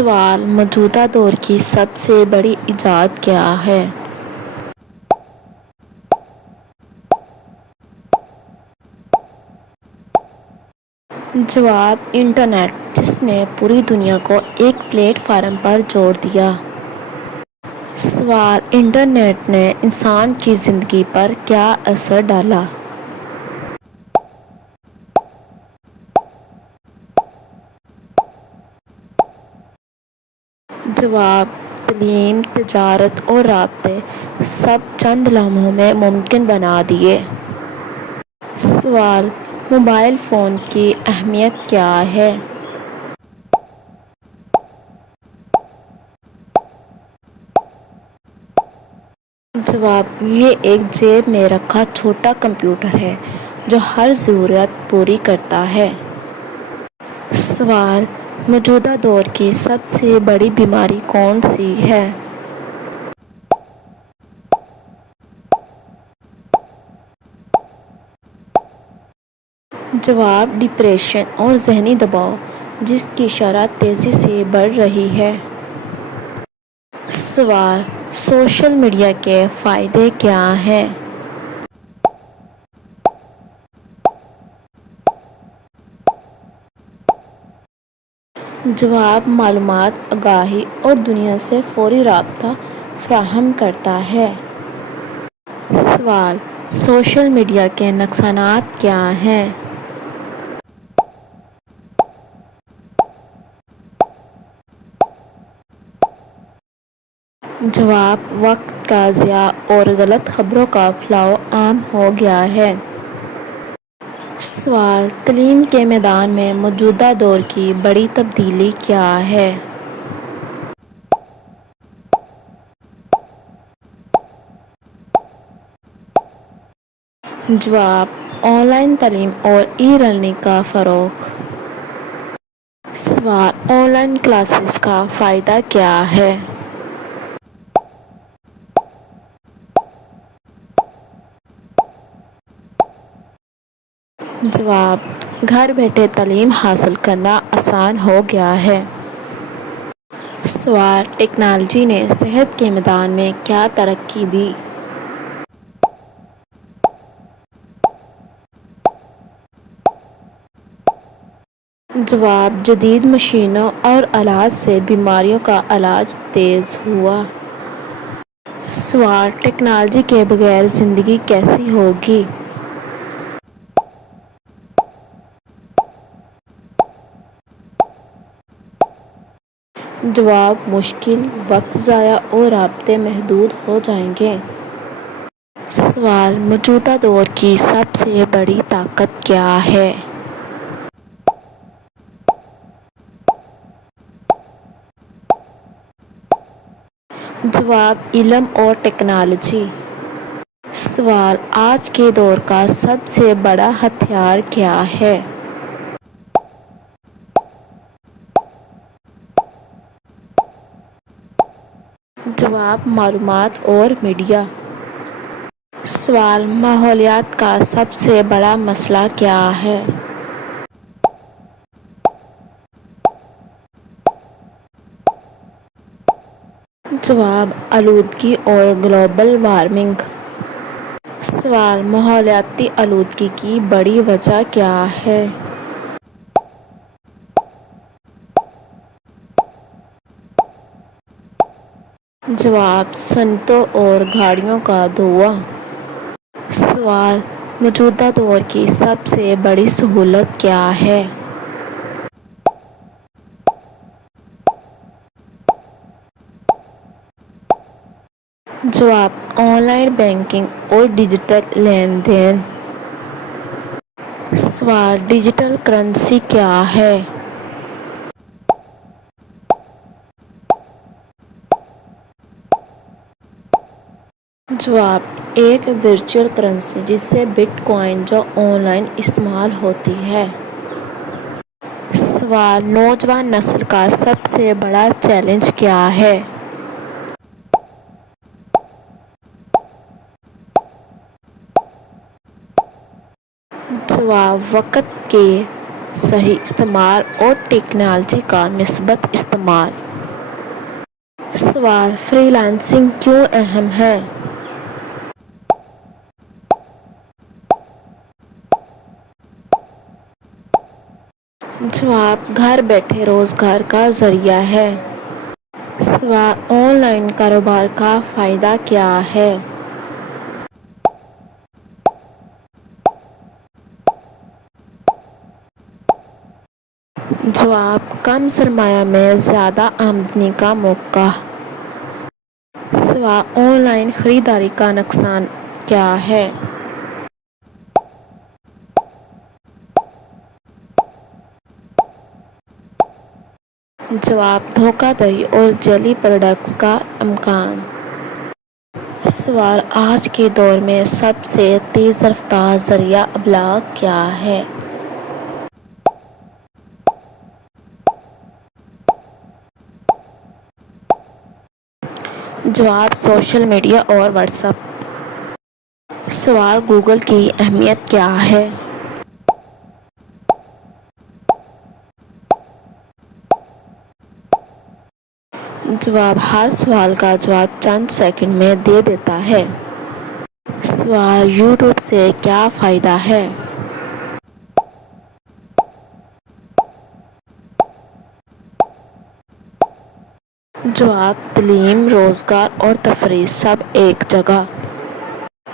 سوال: موجودہ دور کی سب سے بڑی ایجاد کیا ہے؟ جواب: انٹرنیٹ، جس نے پوری دنیا کو ایک پلیٹ فارم پر جوڑ دیا۔ سوال: انٹرنیٹ نے انسان کی زندگی پر کیا اثر ڈالا؟ جواب: تعلیم، تجارت اور رابطے سب چند لمحوں میں ممکن بنا دیے۔ سوال: موبائل فون کی اہمیت کیا ہے؟ جواب: یہ ایک جیب میں رکھا چھوٹا کمپیوٹر ہے جو ہر ضرورت پوری کرتا ہے۔ سوال: موجودہ دور کی سب سے بڑی بیماری کون سی ہے؟ جواب: ڈپریشن اور ذہنی دباؤ، جس کی شرح تیزی سے بڑھ رہی ہے۔ سوال: سوشل میڈیا کے فائدے کیا ہیں؟ جواب: معلومات، آگاہی اور دنیا سے فوری رابطہ فراہم کرتا ہے۔ سوال: سوشل میڈیا کے نقصانات کیا ہیں؟ جواب: وقت کا ضیاع اور غلط خبروں کا پھیلاؤ عام ہو گیا ہے۔ سوال: تعلیم کے میدان میں موجودہ دور کی بڑی تبدیلی کیا ہے؟ جواب: آن لائن تعلیم اور ای لرننگ کا فروغ۔ سوال: آن لائن کلاسز کا فائدہ کیا ہے؟ جواب: گھر بیٹھے تعلیم حاصل کرنا آسان ہو گیا ہے۔ سوال: ٹیکنالوجی نے صحت کے میدان میں کیا ترقی دی؟ جواب: جدید مشینوں اور آلات سے بیماریوں کا علاج تیز ہوا۔ سوال: ٹیکنالوجی کے بغیر زندگی کیسی ہوگی؟ جواب: مشکل، وقت ضائع اور رابطے محدود ہو جائیں گے۔ سوال: موجودہ دور کی سب سے بڑی طاقت کیا ہے؟ جواب: علم اور ٹیکنالوجی۔ سوال: آج کے دور کا سب سے بڑا ہتھیار کیا ہے؟ جواب: معلومات اور میڈیا۔ سوال: ماحولیات کا سب سے بڑا مسئلہ کیا ہے؟ جواب: آلودگی اور گلوبل وارمنگ۔ سوال: ماحولیاتی آلودگی کی بڑی وجہ کیا ہے؟ جواب: صنعتوں اور گاڑیوں کا دھواں۔ سوال: موجودہ دور کی سب سے بڑی سہولت کیا ہے؟ جواب: آن لائن بینکنگ اور ڈیجیٹل لین دین۔ سوال: ڈیجیٹل کرنسی کیا ہے؟ جواب: ایک ورچوئل کرنسی جسے بٹ کوائن جو آن لائن استعمال ہوتی ہے۔ سوال: نوجوان نسل کا سب سے بڑا چیلنج کیا ہے؟ جواب: وقت کے صحیح استعمال اور ٹیکنالوجی کا مثبت استعمال۔ سوال: فری لانسنگ کیوں اہم ہے؟ جواب: گھر بیٹھے روزگار کا ذریعہ ہے۔ سوال: آن لائن کاروبار کا فائدہ کیا ہے؟ جواب: کم سرمایہ میں زیادہ آمدنی کا موقع۔ سوال: آن لائن خریداری کا نقصان کیا ہے؟ جواب: دھوکہ دہی اور جعلی پروڈکٹس کا امکان۔ سوال: آج کے دور میں سب سے تیز رفتار ذریعہ ابلاغ کیا ہے؟ جواب: سوشل میڈیا اور واٹس ایپ۔ سوال: گوگل کی اہمیت کیا ہے؟ جواب: ہر سوال کا جواب چند سیکنڈ میں دے دیتا ہے۔ سوال: یوٹیوب سے کیا فائدہ ہے؟ جواب: تعلیم، روزگار اور تفریح سب ایک جگہ۔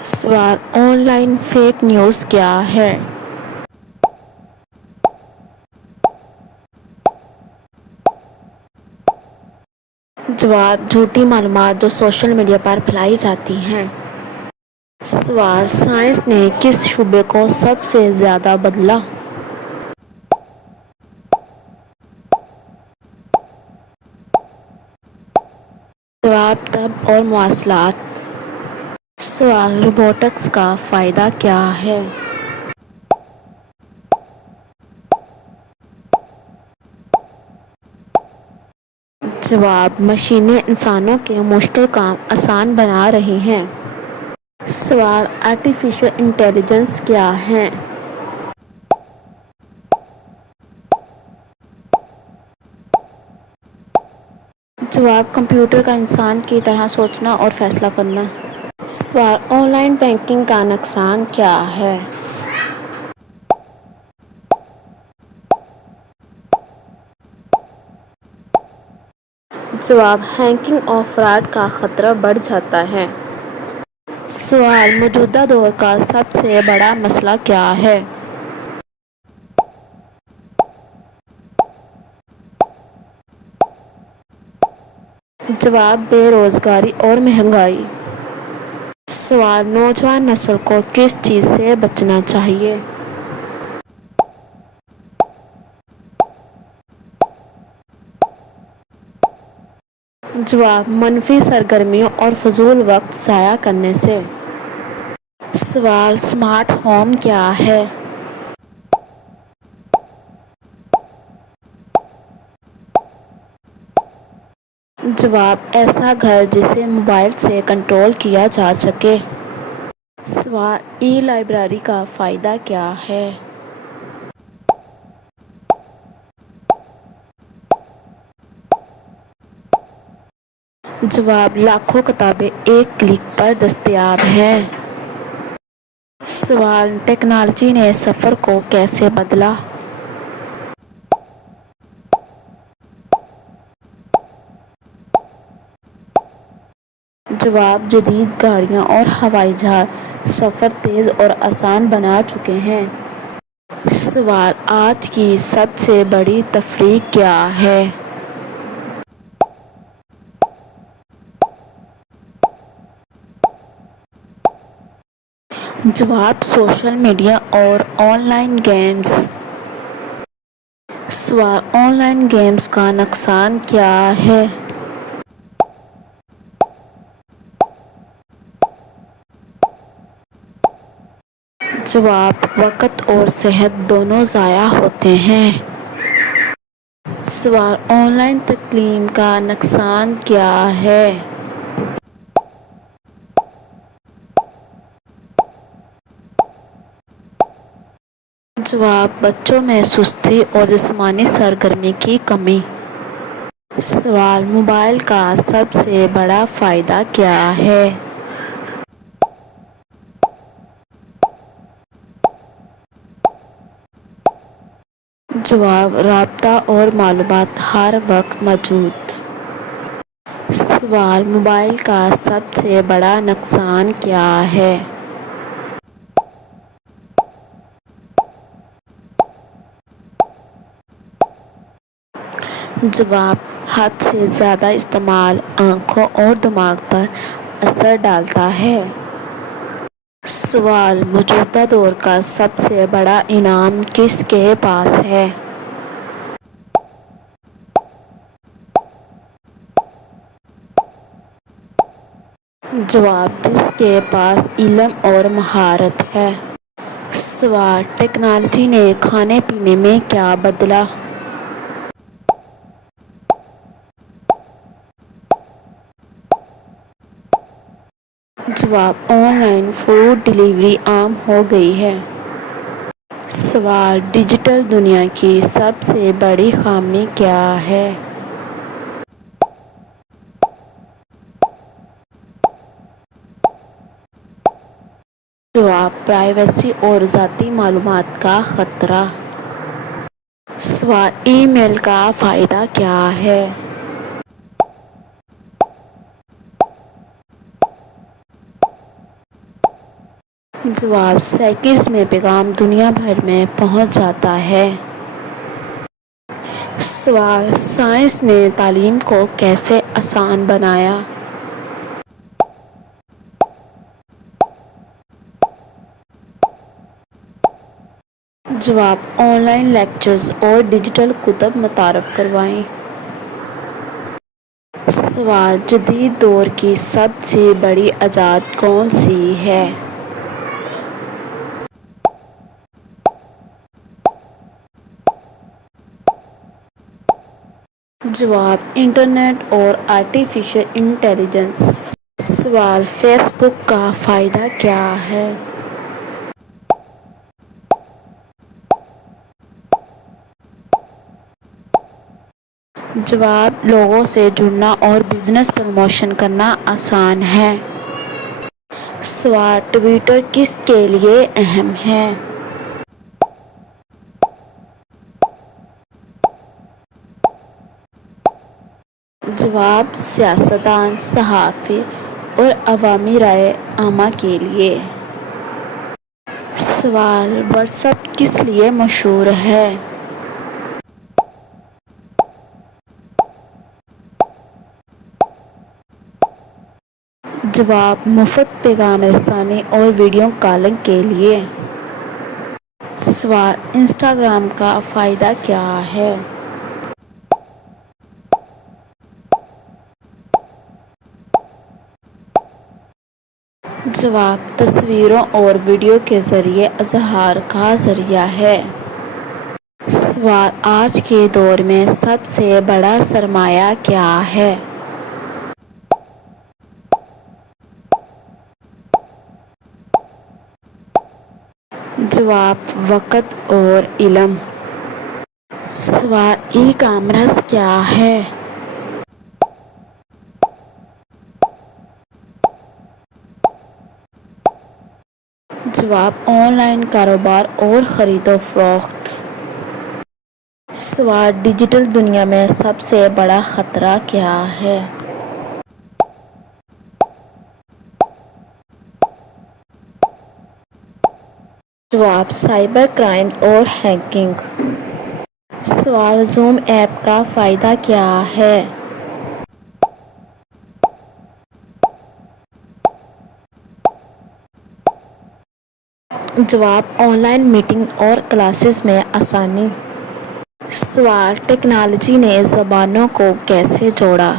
سوال: آن لائن فیک نیوز کیا ہے؟ جواب: جھوٹی معلومات جو سوشل میڈیا پر پھیلائی جاتی ہیں۔ سوال: سائنس نے کس شعبے کو سب سے زیادہ بدلا؟ جواب: طب اور مواصلات۔ سوال: روبوٹکس کا فائدہ کیا ہے؟ جواب: مشینیں انسانوں کے مشکل کام آسان بنا رہی ہیں۔ سوال: آرٹیفیشل انٹیلیجنس کیا ہے؟ جواب: کمپیوٹر کا انسان کی طرح سوچنا اور فیصلہ کرنا۔ سوال: آن لائن بینکنگ کا نقصان کیا ہے؟ جواب: ہیکنگ اور فراڈ کا خطرہ بڑھ جاتا ہے۔ سوال: موجودہ دور کا سب سے بڑا مسئلہ کیا ہے؟ جواب: بے روزگاری اور مہنگائی۔ سوال: نوجوان نسل کو کس چیز سے بچنا چاہیے؟ جواب: منفی سرگرمیوں اور فضول وقت ضائع کرنے سے۔ سوال: اسمارٹ ہوم کیا ہے؟ جواب: ایسا گھر جسے موبائل سے کنٹرول کیا جا سکے۔ سوال: ای لائبریری کا فائدہ کیا ہے؟ جواب: لاکھوں کتابیں ایک کلک پر دستیاب ہیں۔ سوال: ٹیکنالوجی نے سفر کو کیسے بدلا؟ جواب: جدید گاڑیاں اور ہوائی جہاز سفر تیز اور آسان بنا چکے ہیں۔ سوال: آج کی سب سے بڑی تفریح کیا ہے؟ جواب: سوشل میڈیا اور آن لائن گیمز۔ سوال: آن لائن گیمز کا نقصان کیا ہے؟ جواب: وقت اور صحت دونوں ضائع ہوتے ہیں۔ سوال: آن لائن تعلیم کا نقصان کیا ہے؟ جواب: بچوں میں سستی اور جسمانی سرگرمی کی کمی۔ سوال: موبائل کا سب سے بڑا فائدہ کیا ہے؟ جواب: رابطہ اور معلومات ہر وقت موجود۔ سوال: موبائل کا سب سے بڑا نقصان کیا ہے؟ جواب: حد سے زیادہ استعمال آنکھوں اور دماغ پر اثر ڈالتا ہے۔ سوال: موجودہ دور کا سب سے بڑا انعام کس کے پاس ہے؟ جواب: جس کے پاس علم اور مہارت ہے۔ سوال: ٹیکنالوجی نے کھانے پینے میں کیا بدلا؟ جواب: آن لائن فوڈ ڈیلیوری عام ہو گئی ہے۔ سوال: ڈیجیٹل دنیا کی سب سے بڑی خامی کیا ہے؟ جواب: پرائیویسی اور ذاتی معلومات کا خطرہ۔ سوال: ای میل کا فائدہ کیا ہے؟ جواب: سیکنڈز میں پیغام دنیا بھر میں پہنچ جاتا ہے۔ سوال: سائنس نے تعلیم کو کیسے آسان بنایا؟ جواب: آن لائن لیکچرز اور ڈیجیٹل کتب متعارف کروائیں۔ سوال: جدید دور کی سب سے بڑی ایجاد کون سی ہے؟ جواب: انٹرنیٹ اور آرٹیفیشل انٹیلیجنس۔ سوال: فیس بک کا فائدہ کیا ہے؟ جواب: لوگوں سے جڑنا اور بزنس پروموشن کرنا آسان ہے۔ سوال: ٹویٹر کس کے لیے اہم ہے؟ جواب: سیاستدان، صحافی اور عوامی رائے عامہ کے لیے۔ سوال: واٹس ایپ کس لیے مشہور ہے؟ جواب: مفت پیغام رسانی اور ویڈیو کالنگ کے لیے۔ سوال: انسٹاگرام کا فائدہ کیا ہے؟ جواب: تصویروں اور ویڈیو کے ذریعے اظہار کا ذریعہ ہے۔ سوال: آج کے دور میں سب سے بڑا سرمایہ کیا ہے؟ جواب: وقت اور علم۔ سوال: ای کامرس کیا ہے؟ جواب: آن لائن کاروبار اور خرید و فروخت۔ سوال: ڈیجیٹل دنیا میں سب سے بڑا خطرہ کیا ہے؟ جواب: سائبر کرائم اور ہیکنگ۔ سوال: زوم ایپ کا فائدہ کیا ہے؟ جواب: آن لائن میٹنگ اور کلاسز میں آسانی۔ سوال: ٹیکنالوجی نے زبانوں کو کیسے جوڑا؟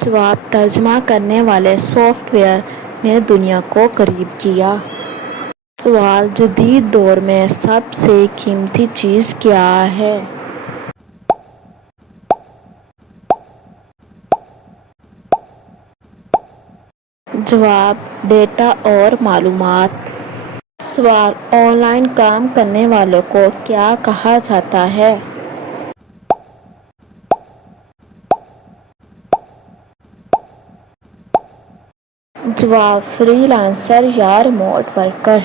جواب: ترجمہ کرنے والے سافٹ ویئر نے دنیا کو قریب کیا۔ سوال: جدید دور میں سب سے قیمتی چیز کیا ہے؟ جواب: ڈیٹا اور معلومات۔ سوال: آن لائن کام کرنے والوں کو کیا کہا جاتا ہے؟ جواب: فری لانسر یا ریموٹ ورکر۔